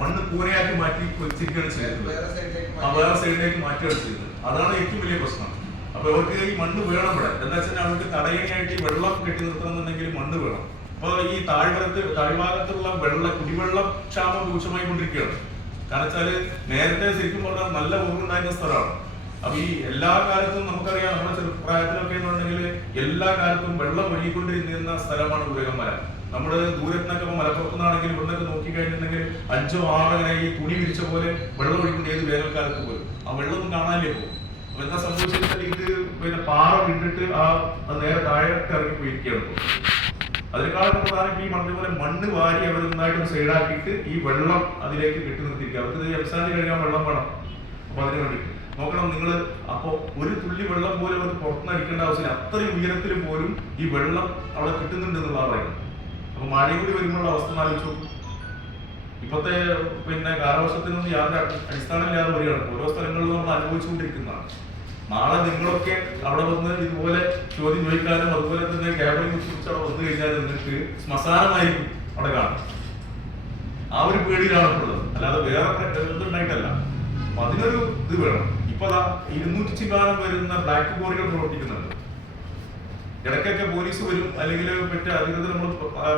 മണ്ണ് കൂനയാക്കി മാറ്റി വെച്ചിരിക്കുകയാണ് ചെയ്തത്. വേറെ സൈഡിലേക്ക് മാറ്റുകയാണ് ചെയ്തത്. അതാണ് ഏറ്റവും വലിയ പ്രശ്നം. അപ്പൊ അവർക്ക് ഈ മണ്ണ് വേണം ഇവിടെ. എന്താ വെച്ചാൽ അവർക്ക് തടയാനായിട്ട് ഈ വെള്ളം കെട്ടി നിർത്തണമെന്നുണ്ടെങ്കിൽ മണ്ണ് വേണം. അപ്പൊ ഈ താഴ്ഭാഗത്തുള്ള കുടിവെള്ളം ക്ഷാമം രൂക്ഷമായി കൊണ്ടിരിക്കുകയാണ്. കാരണം വെച്ചാല് നേരത്തെ ശരിക്കും പറഞ്ഞാൽ നല്ല ഊർന്നുണ്ടായിരുന്ന സ്ഥലമാണ്. അപ്പൊ ഈ എല്ലാ കാലത്തും നമുക്കറിയാം, നമ്മുടെ ചെറുപ്രായത്തിലൊക്കെ എന്നുണ്ടെങ്കിൽ എല്ലാ കാലത്തും വെള്ളം ഒഴുകിക്കൊണ്ടിരുന്ന സ്ഥലമാണ് ഊരകമല. നമ്മള് ദൂരത്തിനൊക്കെ മലപ്പുറത്തു നിന്നാണെങ്കിൽ ഇവിടുന്നൊക്കെ നോക്കി കഴിഞ്ഞിട്ടുണ്ടെങ്കിൽ 5 or 6 അങ്ങനെ ഈ തുണി വിരിച്ച പോലെ വെള്ളം ഒഴിക്കൊണ്ട് ഏത് വേനൽക്കാലത്ത് പോലും ആ വെള്ളമൊന്നും കാണാനല്ലേ പോകും. അപ്പൊ എന്താ സംഭവിച്ചാൽ ഇത് പാറ വിട്ടിട്ട് നേരെ താഴെ ഇറങ്ങി പോയിരിക്കുകയാണ്. അതിനേക്കാളും പ്രധാനം ഈ പറഞ്ഞ പോലെ മണ്ണ് വാരി അവർ നന്നായിട്ടും സൈഡാക്കിയിട്ട് ഈ വെള്ളം അതിലേക്ക് കെട്ടി നിർത്തിയിരിക്കുക. അവർക്ക് ഇത് എക്സാമിന് കഴിയാൻ വെള്ളം വേണം. അപ്പൊ അതിന് വേണ്ടിയിട്ട് നോക്കണം നിങ്ങൾ. അപ്പൊ ഒരു തുള്ളി വെള്ളം പോലും അവർക്ക് പുറത്തുനിന്ന് അടിക്കേണ്ട ആവശ്യമില്ല. അത്രയും ഉയരത്തിൽ പോലും ഈ വെള്ളം അവിടെ കിട്ടുന്നുണ്ട് എന്നുള്ള പറയുന്നത്. അപ്പൊ മഴയും കൂടി വരുമ്പോഴുള്ള അവസ്ഥ ആലോചിച്ചു. ഇപ്പത്തെ കാലവർഷത്തിനൊന്നും യാതൊരു അടിസ്ഥാനമില്ലാതെ വരികയാണ്. ഓരോ സ്ഥലങ്ങളിലും നമ്മൾ അനുഭവിച്ചുകൊണ്ടിരിക്കുന്നതാണ്. നാളെ നിങ്ങളൊക്കെ അവിടെ വന്ന് ഇതുപോലെ ചോദ്യം ചോദിക്കാനും അതുപോലെ തന്നെ ക്യാബിനെ കുറിച്ച് അവിടെ വന്നു കഴിഞ്ഞാൽ നിങ്ങൾക്ക് ശ്മശാനമായിരിക്കും അവിടെ കാണും. ആ ഒരു പേടിയിലാണ് ഉള്ളത്, അല്ലാതെ വേറെ ഇതുണ്ടായിട്ടല്ല. അപ്പൊ അതിനൊരു ഇത് വേണം. ഇപ്പൊ 200 ചില്ലാനം വരുന്ന ബ്ലാക്ക് ബോറികൾ പ്രവർത്തിക്കുന്നുണ്ട്. ഇടയ്ക്കൊക്കെ പോലീസ് വരും, അല്ലെങ്കിൽ മറ്റേ അധികൃതർ നമ്മൾ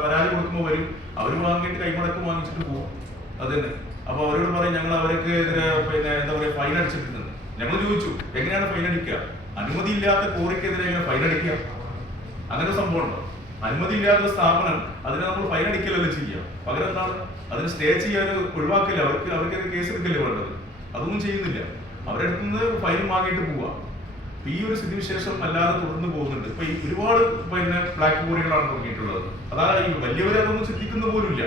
പരാതി കൊടുക്കുമ്പോൾ വരും. അവർ വാങ്ങിയിട്ട് കൈമടക്കം വാങ്ങിച്ചിട്ട് പോകും. അത് തന്നെ. അപ്പൊ അവരോട് പറയും ഞങ്ങൾ അവർക്ക് എതിരെ എന്താ പറയുക ഫൈൻ അടിച്ചിട്ടുണ്ട്. ഞങ്ങൾ ചോദിച്ചു എങ്ങനെയാണ് ഫൈൻ അടിക്കുക? അനുമതി ഇല്ലാത്ത കോറിക്കെതിരെ എങ്ങനെ ഫൈൻ അടിക്കുക? അങ്ങനെ സംഭവം ഉണ്ടോ? അനുമതി ഇല്ലാത്ത സ്ഥാപനം അതിനെ നമ്മൾ ഫൈൻ അടിക്കലല്ലേ ചെയ്യുക. പകരം എന്താണ് അതിന് സ്റ്റേ ചെയ്യാൻ ഒഴിവാക്കില്ല. അവർക്ക് കേസ് എടുക്കല്ലേ വേണ്ടത്. അതൊന്നും ചെയ്യുന്നില്ല. അവരുടെ അടുത്തുനിന്ന് ഫൈൻ വാങ്ങിയിട്ട് പോവുക. ഈ ഒരു സ്ഥിതിവിശേഷം അല്ലാതെ തുടർന്ന് പോകുന്നുണ്ട്. ഇപ്പൊ ഈ ഒരുപാട് ബ്ലാക്ക് ബോറികളാണ് തുടങ്ങിയിട്ടുള്ളത്. അതായത് ഈ വലിയവരെ അതൊന്നും ചിന്തിക്കുന്ന പോലും ഇല്ല.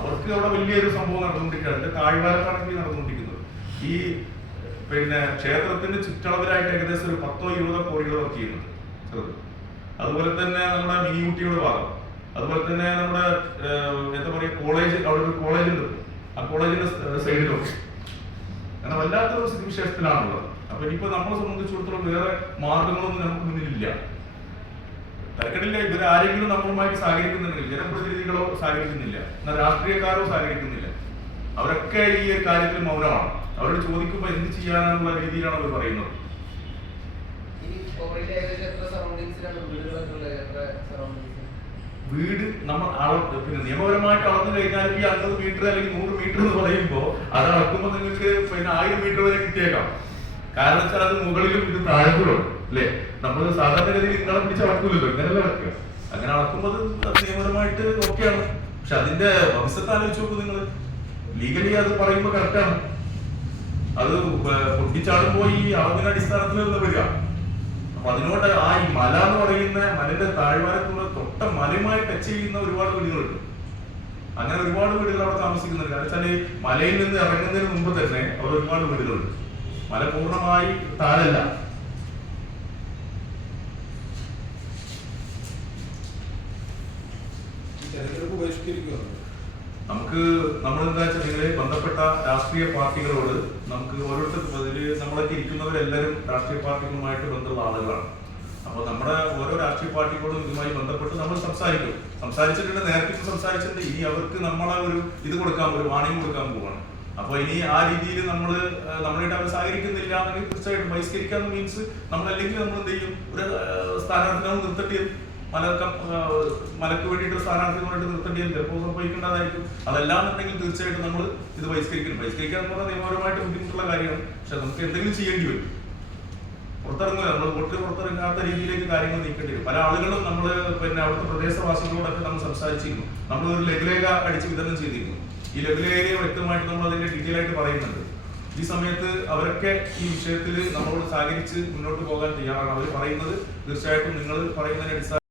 അവർക്ക് അവിടെ വലിയൊരു സംഭവം നടന്നുകൊണ്ടിരിക്കുകയാണ്. അതിന്റെ താഴ്വാരത്താണെങ്കിൽ നടന്നുകൊണ്ടിരിക്കുന്നത്. ഈ ക്ഷേത്രത്തിന്റെ ചുറ്റളവിലായിട്ട് ഏകദേശം ഒരു 10-20 കോടികൾ വർക്ക് ചെയ്യുന്നുണ്ട് ചെറുത്. അതുപോലെ തന്നെ നമ്മുടെ മിനിയൂട്ടിയുടെ ഭാഗം, അതുപോലെ തന്നെ നമ്മുടെ എന്താ പറയുക കോളേജ്, അവിടെ ഒരു കോളേജ് ഉണ്ട്. ആ കോളേജിന്റെ സൈഡിലൊക്കെ അങ്ങനെ വല്ലാത്തൊരു സ്ഥിതിവിശേഷത്തിലാണുള്ളത്. അപ്പൊ ഇനിയിപ്പോ നമ്മളെ സംബന്ധിച്ചിടത്തോളം വേറെ മാർഗങ്ങളൊന്നും നമുക്ക് മുന്നിലില്ല. തിരക്കടില്ല. ഇവരാരെങ്കിലും നമ്മളുമായിട്ട് സഹകരിക്കുന്നുണ്ടെങ്കിൽ ജനപ്രതിനിധികളോ സഹകരിക്കുന്നില്ല, എന്നാൽ രാഷ്ട്രീയക്കാരോ സഹകരിക്കുന്നില്ല. അവരൊക്കെ ഈ ഒരു കാര്യത്തിൽ മൗനമാണ്. അവരോട് ചോദിക്കുമ്പോൾ എന്ത് ചെയ്യാനുള്ള രീതിയിലാണ് അവർ പറയുന്നത്. വീട് നമ്മൾ നിയമപരമായിട്ട് അളന്നു കഴിഞ്ഞാൽ ഈ 50 മീറ്റർ അല്ലെങ്കിൽ 100 മീറ്റർ എന്ന് പറയുമ്പോൾ അത് അളക്കുമ്പോൾ നിങ്ങൾക്ക് 1000 മീറ്റർ വരെ കിട്ടിയേക്കാം. കാരണം വെച്ചാൽ അത് മുകളിലും ഇത് താഴെക്കൂടും അല്ലെ. നമ്മൾ സാധാരണഗതിയിൽ നിങ്ങളെ പിടിച്ച് അളക്കൂലല്ലോ, ഇങ്ങനെയല്ല അളക്കുക. അങ്ങനെ അളക്കുമ്പോൾ നിയമപരമായിട്ട് ഓക്കെയാണ്. പക്ഷെ അതിന്റെ ഭവിഷ്യത്ത് ആലോചിച്ച് നോക്കൂ നിങ്ങൾ. ലീഗലി അത് പറയുമ്പോൾ കറക്റ്റാണ്. അത് പൊട്ടിച്ചാടുമ്പോ ഈ അളവിന്റെ അടിസ്ഥാനത്തിലുള്ള വരിക. അപ്പൊ അതിനോട് ഈ മല എന്ന് പറയുന്ന മലന്റെ താഴ്വാരത്തുള്ള തൊട്ട മലയുമായി ടച്ച് ചെയ്യുന്ന ഒരുപാട് വീടുകളുണ്ട്. അങ്ങനെ ഒരുപാട് വീടുകൾ അവിടെ താമസിക്കുന്നുണ്ട്. കാരണം വെച്ചാല് മലയിൽ നിന്ന് ഇറങ്ങുന്നതിന് മുമ്പ് തന്നെ അവിടെ ഒരുപാട് വീടുകളുണ്ട്. മല പൂർണ്ണമായി താഴല്ല. നമുക്ക് നമ്മളെന്താ വെച്ചാൽ നിങ്ങളെ ബന്ധപ്പെട്ട രാഷ്ട്രീയ പാർട്ടികളോട് നമുക്ക് ഓരോരുത്തർക്കും നമ്മളൊക്കെ ഇരിക്കുന്നവരെല്ലാവരും രാഷ്ട്രീയ പാർട്ടികളുമായിട്ട് ബന്ധമുള്ള ആളുകളാണ്. അപ്പൊ നമ്മുടെ ഓരോ രാഷ്ട്രീയ പാർട്ടികളോടും ഇതുമായി ബന്ധപ്പെട്ട് നമ്മൾ സംസാരിച്ചിട്ടുണ്ട്. നേരത്തെ സംസാരിച്ചിട്ടുണ്ട്. ഇനി അവർക്ക് നമ്മളെ ഒരു ഇത് കൊടുക്കാൻ, ഒരു വാണിംഗ് കൊടുക്കാൻ പോവാണ്. അപ്പൊ ഇനി ആ രീതിയിൽ നമ്മളായിട്ട് അവർ സഹകരിക്കുന്നില്ല എന്നെങ്കിൽ തീർച്ചയായിട്ടും ബഹിഷ്കരിക്കാന്ന് മീൻസ് നമ്മളല്ലെങ്കിൽ നമ്മൾ എന്ത് ചെയ്യും, ഒരു സ്ഥാനാർത്ഥിനെ നിർത്തേണ്ടി വരും. മലക്ക് വേണ്ടിയിട്ട് സ്ഥാനാർത്ഥികളുമായിട്ട് നിർത്തേണ്ടി ചിലപ്പോൾ സംഭവിക്കേണ്ടതായിരിക്കും. അതല്ലാന്നുണ്ടെങ്കിൽ തീർച്ചയായിട്ടും നമ്മൾ ഇത് ബഹിഷ്കരിക്കുക എന്ന് പറഞ്ഞാൽ നിയമപരമായിട്ട് ബുദ്ധിമുട്ടുള്ള കാര്യമാണ്. പക്ഷെ നമുക്ക് എന്തെങ്കിലും ചെയ്യേണ്ടി വരും. പുറത്തിറങ്ങില്ല, നമ്മൾ പുറത്തിറങ്ങാത്ത രീതിയിലേക്ക് കാര്യങ്ങൾ നീക്കേണ്ടി വരും. പല ആളുകളും നമ്മൾ അവിടുത്തെ പ്രദേശവാസികളോടൊക്കെ നമ്മൾ സംസാരിച്ചിരുന്നു. നമ്മൾ ഒരു ലഘുലേഖ അടിച്ച് വിതരണം ചെയ്തിരുന്നു. ഈ ലഘുലേഖയെ വ്യക്തമായിട്ട് നമ്മൾ അതിന്റെ ഡീറ്റെയിൽ ആയിട്ട് പറയുന്നുണ്ട്. ഈ സമയത്ത് അവരൊക്കെ ഈ വിഷയത്തിൽ നമ്മളോട് സഹകരിച്ച് മുന്നോട്ട് പോകാൻ തയ്യാറാണ്. അവർ പറയുന്നത് തീർച്ചയായിട്ടും നിങ്ങൾ പറയുന്നതിന് അടിസ്ഥാനം